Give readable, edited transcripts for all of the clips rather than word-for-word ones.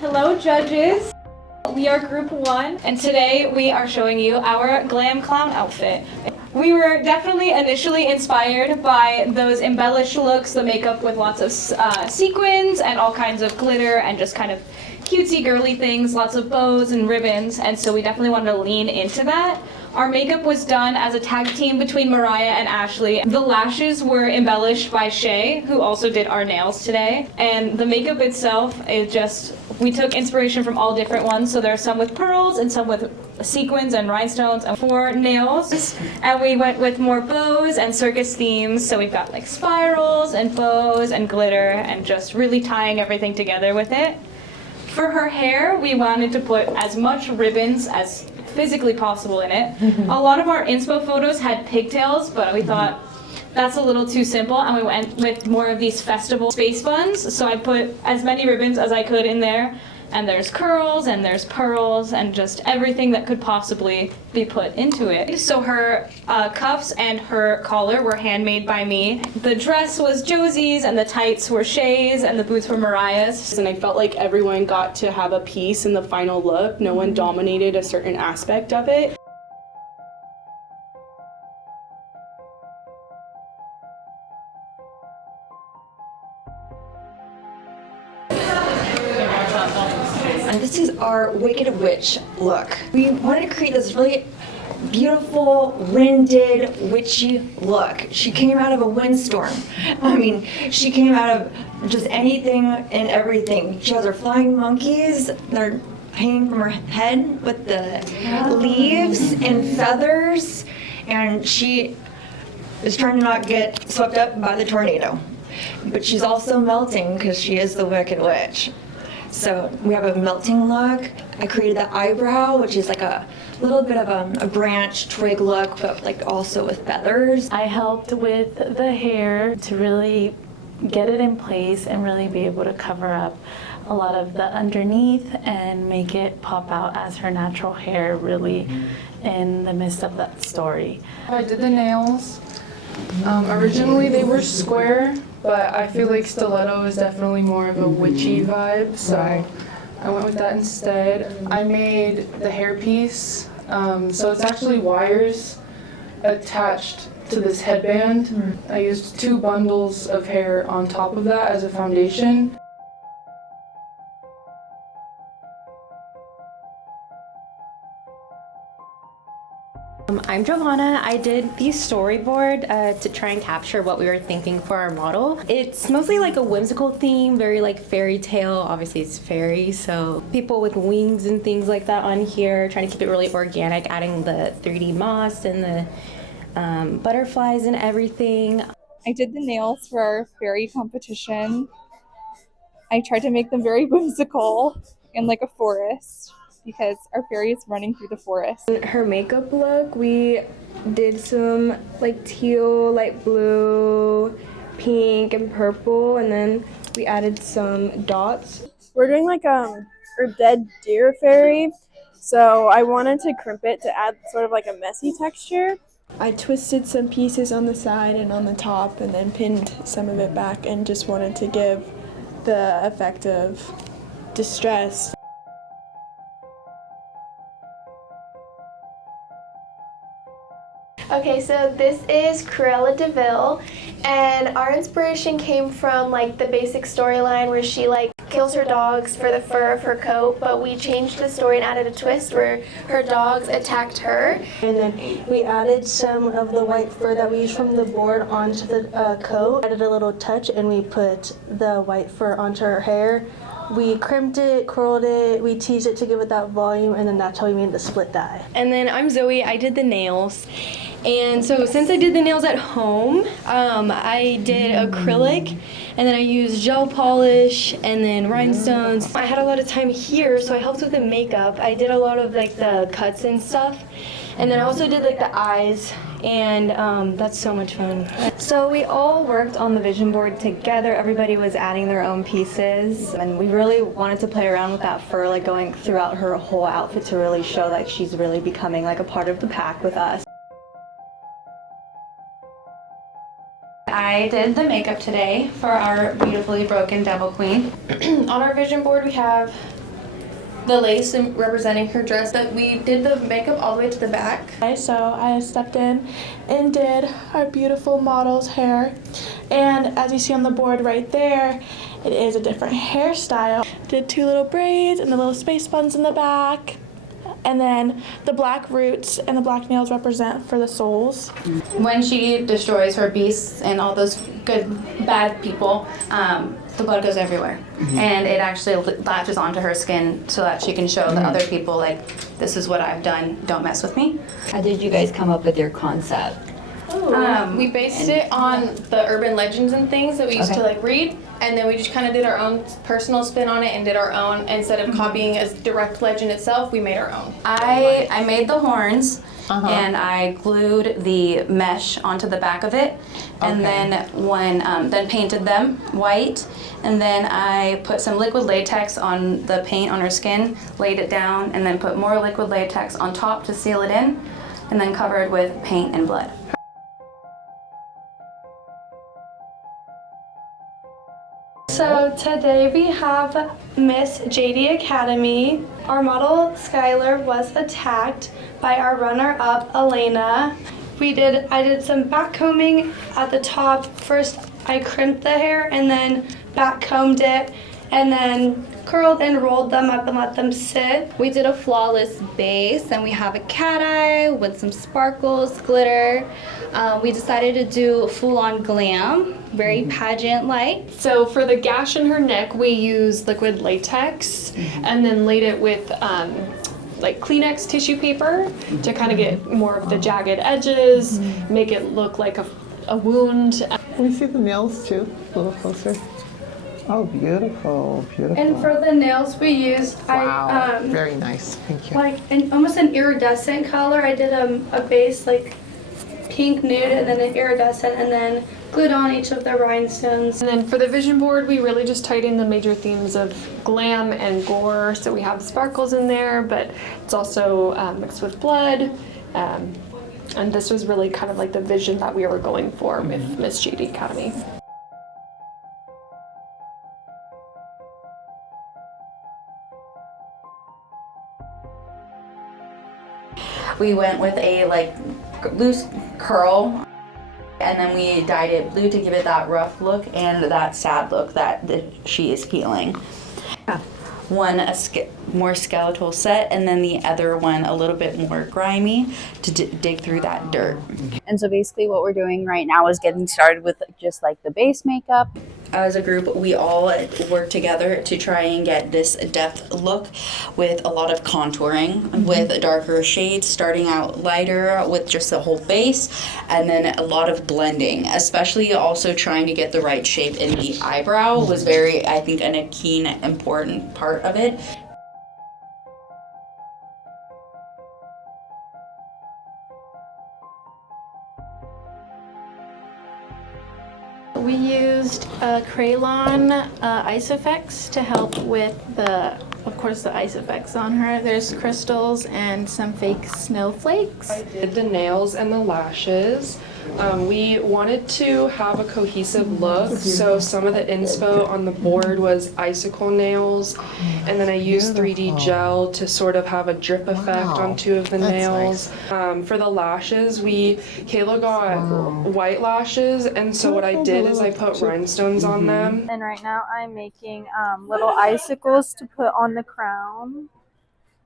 Hello judges! We are group 1 and today we are showing you our glam clown outfit. We were definitely initially inspired by those embellished looks, the makeup with lots of sequins and all kinds of glitter and just kind of cutesy girly things, lots of bows and ribbons, and so we definitely wanted to lean into that. Our makeup was done as a tag team between Mariah and Ashley. The lashes were embellished by Shay, who also did our nails today. And the makeup itself is just, we took inspiration from all different ones. So there are some with pearls and some with sequins and rhinestones. And for nails, and we went with more bows and circus themes. So we've got like spirals and bows and glitter and just really tying everything together with it. For her hair, we wanted to put as much ribbons as physically possible in it. A lot of our inspo photos had pigtails, but we thought that's a little too simple, and we went with more of these festival space buns. So I put as many ribbons as I could in there, and there's curls and there's pearls and just everything that could possibly be put into it. So her cuffs and her collar were handmade by me. The dress was Josie's and the tights were Shay's and the boots were Mariah's. And I felt like everyone got to have a piece in the final look. No one dominated a certain aspect of it. And this is our Wicked Witch look. We wanted to create this really beautiful, winded, witchy look. She came out of a windstorm. I mean, she came out of just anything and everything. She has her flying monkeys. They're hanging from her head with the leaves and feathers. And she is trying to not get swept up by the tornado. But she's also melting because she is the Wicked Witch. So we have a melting look. I created the eyebrow, which is like a little bit of a branch twig look, but like also with feathers. I helped with the hair to really get it in place and really be able to cover up a lot of the underneath and make it pop out as her natural hair really in the midst of that story. I did the nails. Originally they were square, but I feel like stiletto is definitely more of a witchy vibe, so I went with that instead. I made the hairpiece, so it's actually wires attached to this headband. I used 2 bundles of hair on top of that as a foundation. I'm Johanna. I did the storyboard to try and capture what we were thinking for our model. It's mostly like a whimsical theme, very like fairy tale. Obviously it's fairy, so people with wings and things like that on here, trying to keep it really organic, adding the 3D moss and the butterflies and everything. I did the nails for our fairy competition. I tried to make them very whimsical in like a forest, because our fairy is running through the forest. Her makeup look, we did some like teal, light blue, pink, and purple, and then we added some dots. We're doing like her dead deer fairy, so I wanted to crimp it to add sort of like a messy texture. I twisted some pieces on the side and on the top and then pinned some of it back and just wanted to give the effect of distress. Okay, so this is Cruella de Vil, and our inspiration came from like the basic storyline where she like kills her dogs for the fur of her coat, but we changed the story and added a twist where her dogs attacked her. And then we added some of the white fur that we used from the board onto the coat, added a little touch, and we put the white fur onto her hair. We crimped it, curled it, we teased it to give it that volume, and then that's how we made the split dye. And then I'm Zoe. I did the nails. And so since I did the nails at home, I did acrylic, and then I used gel polish and then rhinestones. I had a lot of time here, so I helped with the makeup. I did a lot of like the cuts and stuff. And then I also did like the eyes, and that's so much fun. So we all worked on the vision board together. Everybody was adding their own pieces, and we really wanted to play around with that fur, like going throughout her whole outfit to really show that she's really becoming like a part of the pack with us. I did the makeup today for our beautifully broken Devil Queen. On our vision board we have the lace representing her dress, but we did the makeup all the way to the back. So I stepped in and did our beautiful model's hair. And as you see on the board right there, it is a different hairstyle. Did 2 little braids and the little space buns in the back. And then the black roots and the black nails represent for the souls. When she destroys her beasts and all those bad people, the blood goes everywhere. And it actually latches onto her skin so that she can show the other people, like, this is what I've done, don't mess with me. How did you guys come up with your concept? We based it on the urban legends and things that we used to like read, and then we just kind of did our own personal spin on it and did our own. Instead of copying a direct legend itself, we made our own. I made the horns and I glued the mesh onto the back of it, and then painted them white, and then I put some liquid latex on the paint on her skin, laid it down, and then put more liquid latex on top to seal it in, and then covered with paint and blood. So today we have Miss JD Academy. Our model Skylar was attacked by our runner-up Elena. I did some back combing at the top. First I crimped the hair and then back combed it and then curled and rolled them up and let them sit. We did a flawless base and we have a cat eye with some sparkles, glitter. We decided to do full-on glam, very pageant-like. So for the gash in her neck, we used liquid latex and then laid it with like Kleenex tissue paper to kind of get more of the jagged edges, make it look like a wound. Can we see the nails too, a little closer? Oh, beautiful, beautiful. And for the nails we used, very nice, thank you. Like almost an iridescent color. I did a base like pink nude and then an iridescent and then glued on each of the rhinestones. And then for the vision board, we really just tied in the major themes of glam and gore. So we have sparkles in there, but it's also mixed with blood. And this was really kind of like the vision that we were going for with Miss JD Academy. We went with a loose curl, and then we dyed it blue to give it that rough look and that sad look that she is feeling. One more skeletal set, and then the other one a little bit more grimy to dig through that dirt. And so basically what we're doing right now is getting started with just like the base makeup. As a group, we all work together to try and get this depth look with a lot of contouring, with darker shades, starting out lighter with just the whole base, and then a lot of blending, especially also trying to get the right shape in the eyebrow was very, I think, a key and important part of it. We used Crayon Ice Effects to help with of course, the ice effects on her. There's crystals and some fake snowflakes. I did the nails and the lashes. We wanted to have a cohesive look, so some of the inspo on the board was icicle nails, and then I used 3D gel to sort of have a drip effect on 2 of the nails. Nice. For the lashes, Kayla got white lashes, and so what I did is I put rhinestones on them. And right now I'm making little icicles to put on the crown.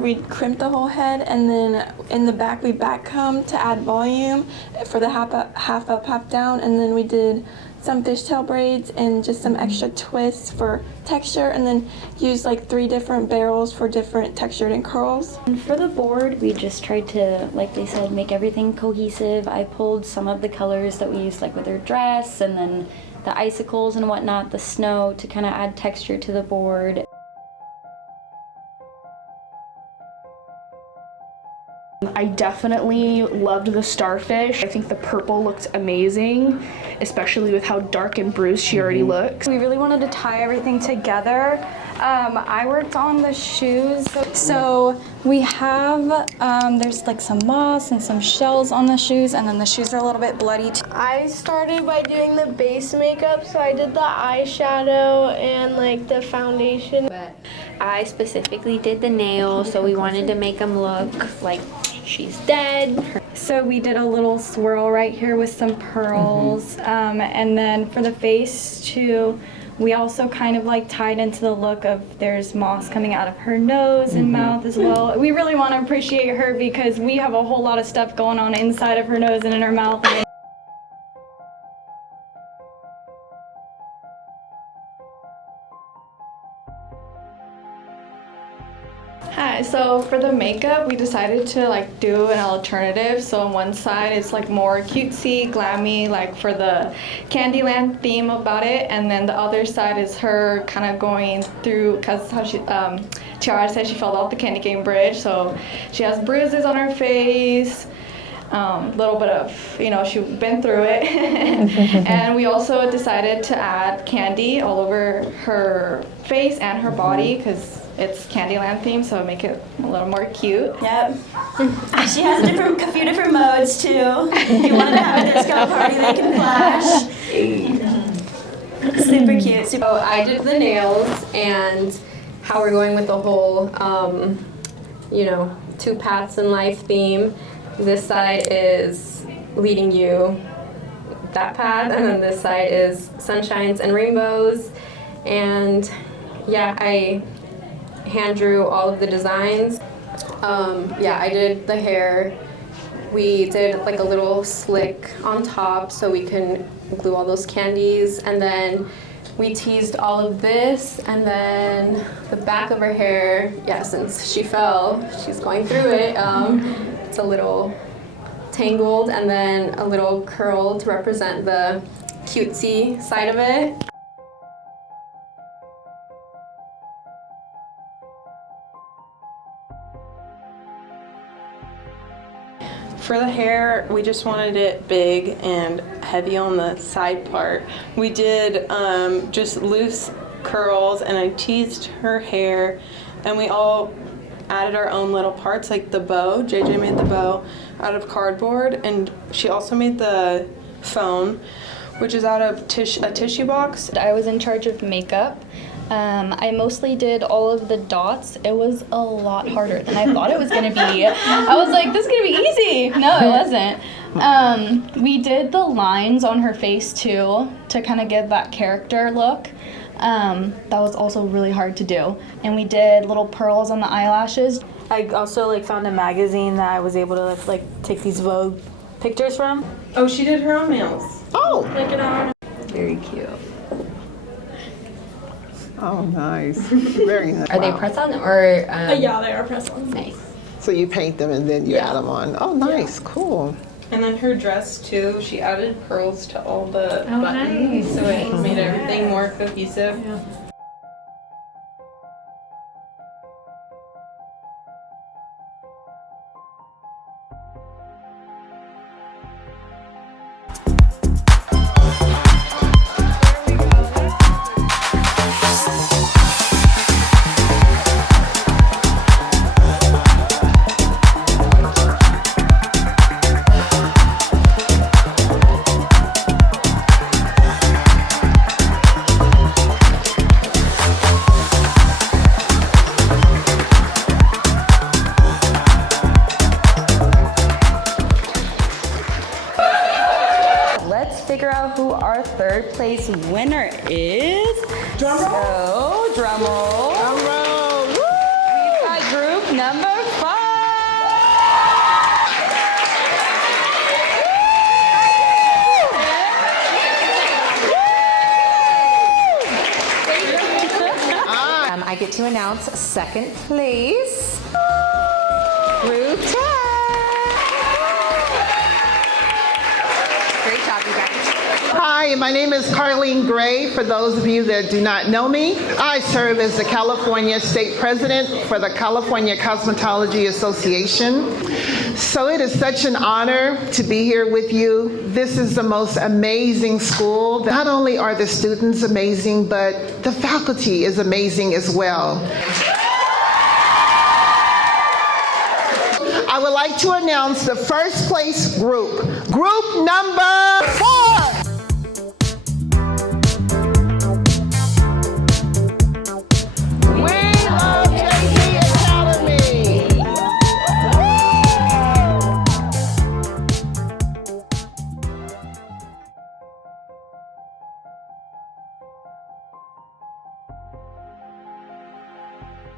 We crimped the whole head, and then in the back we back combed to add volume for the half up, half down, and then we did some fishtail braids and just some extra twists for texture, and then used like 3 different barrels for different textured and curls. And for the board, we just tried to, like they said, make everything cohesive. I pulled some of the colors that we used like with her dress, and then the icicles and whatnot, the snow, to kind of add texture to the board. I definitely loved the starfish. I think the purple looked amazing, especially with how dark and bruised she already looks. We really wanted to tie everything together. I worked on the shoes, so We have, there's like some moss and some shells on the shoes, and then the shoes are a little bit bloody too. I started by doing the base makeup, so I did the eyeshadow and like the foundation. But I specifically did the nails, so we wanted to make them look like she's dead. So we did a little swirl right here with some pearls, and then for the face too, we also kind of like tied into the look of there's moss coming out of her nose and mouth as well. We really want to appreciate her because we have a whole lot of stuff going on inside of her nose and in her mouth. Hi, so for the makeup, we decided to like do an alternative. So on one side, it's like more cutesy, glammy, like for the Candyland theme about it. And then the other side is her kind of going through, because how she, Tiara said she fell off the candy cane bridge. So she has bruises on her face, little bit of, you know, she's been through it. And we also decided to add candy all over her face and her body because it's Candyland themed, so make it a little more cute. Yep. She has a few different modes too. If you want to have a disco party, they can flash. Super cute. So I did the nails and how we're going with the whole, you know, 2 paths in life theme. This side is leading you that path, and then this side is sunshines and rainbows. And yeah, I hand drew all of the designs. Yeah, I did the hair. We did like a little slick on top so we can glue all those candies, and then we teased all of this, and then the back of her hair, yeah, since she fell, she's going through it, it's a little tangled, and then a little curl to represent the cutesy side of it. For the hair, we just wanted it big and heavy on the side part. We did just loose curls, and I teased her hair, and we all added our own little parts, like the bow. JJ made the bow out of cardboard, and she also made the phone, which is out of a tissue box. I was in charge of makeup. I mostly did all of the dots. It was a lot harder than I thought it was gonna be. I was like, this is gonna be easy. No, it wasn't. We did the lines on her face too to kind of give that character look. That was also really hard to do. And we did little pearls on the eyelashes. I also like found a magazine that I was able to like take these Vogue pictures from. Oh, she did her own nails. Oh! Look at her. Very cute. Oh, nice. Very nice. Are they press-on or? Yeah, they are press-on. Nice. So you paint them and then you add them on. Oh, nice. Cool. And then her dress too, she added pearls to all the buttons, nice. so it made everything more cohesive. Yeah. Figure out who our 3rd place winner is. Drum roll. So, drum roll. Drum roll. Woo! We've got group number 5. I get to announce 2nd place. Group 10. Great job, you guys. Hi, my name is Carlene Gray. For those of you that do not know me, I serve as the California State President for the California Cosmetology Association. So it is such an honor to be here with you. This is the most amazing school. Not only are the students amazing, but the faculty is amazing as well. would like to announce the first place group. Group number 4.